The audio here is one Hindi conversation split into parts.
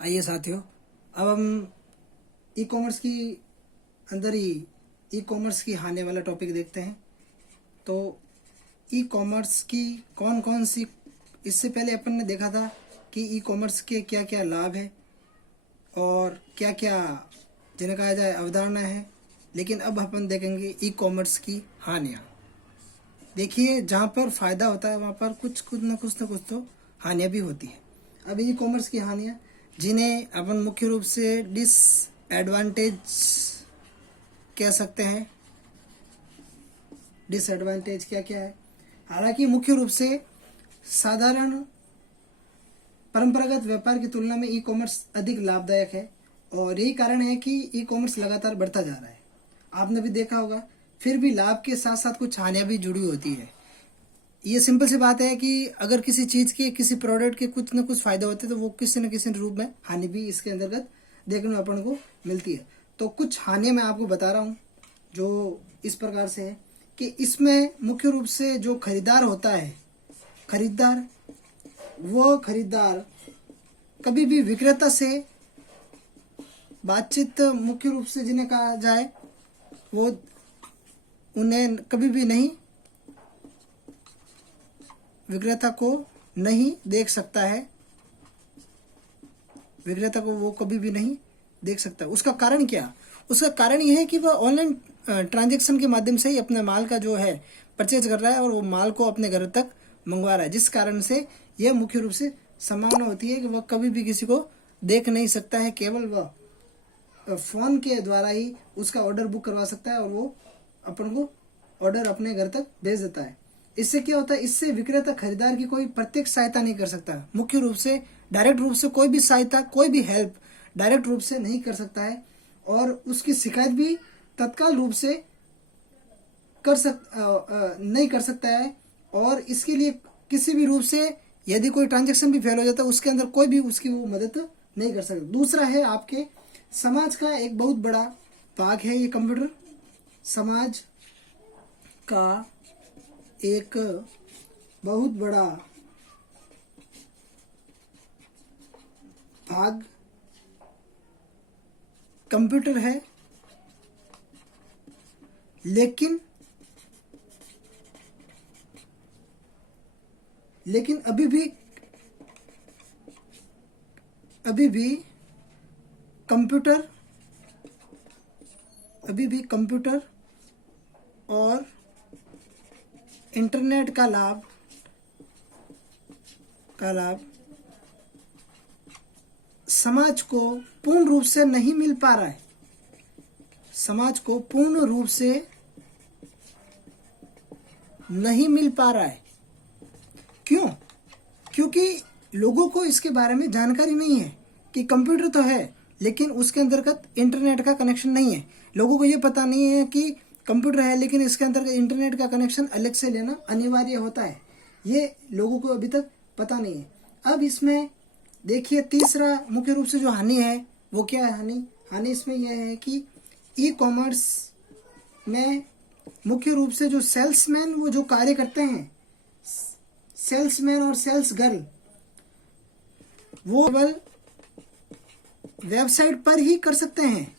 आइए साथियों, अब हम ई कॉमर्स की अंदर ही ई कॉमर्स की हानि वाला टॉपिक देखते हैं। तो ई कॉमर्स की कौन कौन सी, इससे पहले अपन ने देखा था कि ई कॉमर्स के क्या क्या लाभ है और क्या क्या जिन्हें कहा जाए अवधारणा है। लेकिन अब अपन देखेंगे ई कॉमर्स की हानियाँ। देखिए, जहाँ पर फ़ायदा होता है वहाँ पर कुछ न कुछ तो हानियाँ भी होती है। अब ई कॉमर्स की हानियाँ, जिन्हें अपन मुख्य रूप से डिसएडवांटेज कह सकते हैं। डिसएडवांटेज क्या क्या है? हालांकि मुख्य रूप से साधारण परंपरागत व्यापार की तुलना में ई कॉमर्स अधिक लाभदायक है और यही कारण है कि ई कॉमर्स लगातार बढ़ता जा रहा है। आपने भी देखा होगा। फिर भी लाभ के साथ साथ कुछ हानियाँ भी जुड़ी होती है। ये सिंपल सी बात है कि अगर किसी चीज़ के, किसी प्रोडक्ट के कुछ न कुछ फायदे होते हैं तो वो किसी न किसी रूप में हानि भी इसके अंतर्गत देखने में अपन को मिलती है। तो कुछ हानि मैं आपको बता रहा हूँ जो इस प्रकार से है कि इसमें मुख्य रूप से जो खरीदार होता है, वो खरीदार कभी भी विक्रेता से बातचीत, मुख्य रूप से जिन्हें कहा जाए, वो उन्हें कभी भी नहीं, विक्रेता को नहीं देख सकता है। विक्रेता को वो कभी भी नहीं देख सकता। उसका कारण क्या? उसका कारण यह है कि वह ऑनलाइन ट्रांजैक्शन के माध्यम से ही अपने माल का जो है परचेज कर रहा है और वो माल को अपने घर तक मंगवा रहा है, जिस कारण से यह मुख्य रूप से संभावना होती है कि वह कभी भी किसी को देख नहीं सकता है। केवल वह फ़ोन के द्वारा ही उसका ऑर्डर बुक करवा सकता है और वो अपन को ऑर्डर अपने घर तक भेज देता है। इससे क्या होता है? इससे विक्रेता खरीदार की कोई प्रत्यक्ष सहायता नहीं कर सकता। मुख्य रूप से डायरेक्ट रूप से कोई भी सहायता, कोई भी हेल्प डायरेक्ट रूप से नहीं कर सकता है और उसकी शिकायत भी तत्काल रूप से नहीं कर सकता है। और इसके लिए किसी भी रूप से यदि कोई ट्रांजैक्शन भी फेल हो जाता है, उसके अंदर कोई भी उसकी वो मदद नहीं कर सकता। दूसरा है, आपके समाज का एक बहुत बड़ा भाग है ये कंप्यूटर। समाज का एक बहुत बड़ा भाग कंप्यूटर है, लेकिन अभी भी कंप्यूटर और इंटरनेट का लाभ समाज को पूर्ण रूप से नहीं मिल पा रहा है। समाज को पूर्ण रूप से नहीं मिल पा रहा है। क्यों? क्योंकि लोगों को इसके बारे में जानकारी नहीं है कि कंप्यूटर तो है लेकिन उसके अंतर्गत इंटरनेट का कनेक्शन नहीं है। लोगों को ये पता नहीं है कि कंप्यूटर है लेकिन इसके अंतर्गत इंटरनेट का कनेक्शन अलग से लेना अनिवार्य होता है। ये लोगों को अभी तक पता नहीं है। अब इसमें देखिए, तीसरा मुख्य रूप से जो हानि है वो क्या है? हानि इसमें यह है कि ई कॉमर्स में मुख्य रूप से जो सेल्समैन वो जो कार्य करते हैं, सेल्समैन और सेल्स गर्ल, वो केवल वेबसाइट पर ही कर सकते हैं।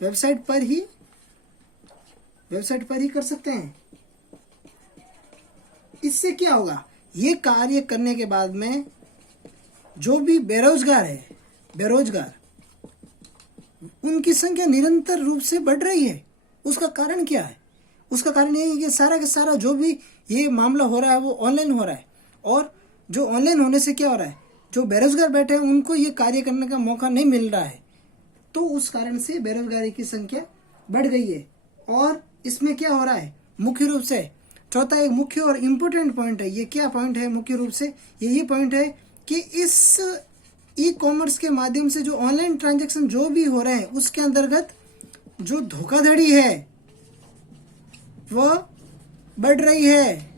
वेबसाइट पर ही कर सकते हैं। इससे क्या होगा? ये कार्य करने के बाद में जो भी बेरोजगार उनकी संख्या निरंतर रूप से बढ़ रही है। उसका कारण क्या है? उसका कारण ये है कि सारा का सारा जो भी ये मामला हो रहा है वो ऑनलाइन हो रहा है और जो ऑनलाइन होने से क्या हो रहा है, जो बेरोजगार बैठे हैं उनको ये कार्य करने का मौका नहीं मिल रहा है, तो उस कारण से बेरोजगारी की संख्या बढ़ गई है। और इसमें क्या हो रहा है? मुख्य रूप से चौथा एक मुख्य और इम्पोर्टेंट पॉइंट है। ये क्या पॉइंट है? मुख्य रूप से यही पॉइंट है कि इस ई कॉमर्स के माध्यम से जो ऑनलाइन ट्रांजैक्शन जो भी हो रहे हैं उसके अंतर्गत जो धोखाधड़ी है वह बढ़ रही है।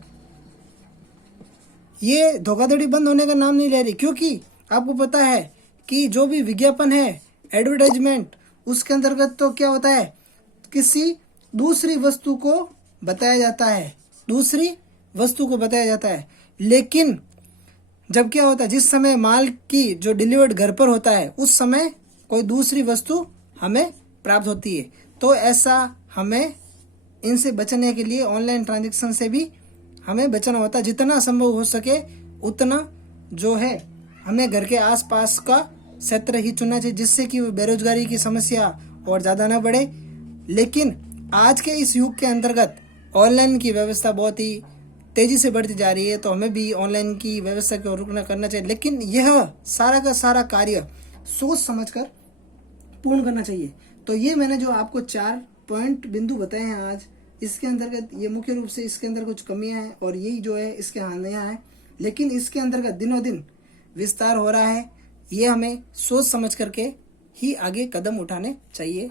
ये धोखाधड़ी बंद होने का नाम नहीं ले रही, क्योंकि आपको पता है कि जो भी विज्ञापन है, एडवर्टाइजमेंट, उसके अंतर्गत तो क्या होता है, किसी दूसरी वस्तु को बताया जाता है, लेकिन जब क्या होता है, जिस समय माल की जो डिलीवर्ड घर पर होता है उस समय कोई दूसरी वस्तु हमें प्राप्त होती है। तो ऐसा हमें इनसे बचने के लिए ऑनलाइन ट्रांजैक्शन से भी हमें बचना होता है। जितना संभव हो सके उतना जो है हमें घर के आसपास का क्षेत्र ही चुनना चाहिए, जिससे कि बेरोजगारी की समस्या और ज़्यादा ना बढ़े। लेकिन आज के इस युग के अंतर्गत ऑनलाइन की व्यवस्था बहुत ही तेज़ी से बढ़ती जा रही है, तो हमें भी ऑनलाइन की व्यवस्था को रुकना करना चाहिए। लेकिन यह सारा का सारा कार्य सोच समझकर पूर्ण करना चाहिए। तो ये मैंने जो आपको 4 पॉइंट बिंदु बताए हैं आज, इसके अंतर्गत ये मुख्य रूप से इसके अंदर कुछ कमियां हैं और यही जो है इसके हानियां हैं। लेकिन इसके अंतर्गत दिनों दिन विस्तार हो रहा है, ये हमें सोच समझ करके ही आगे कदम उठाने चाहिए।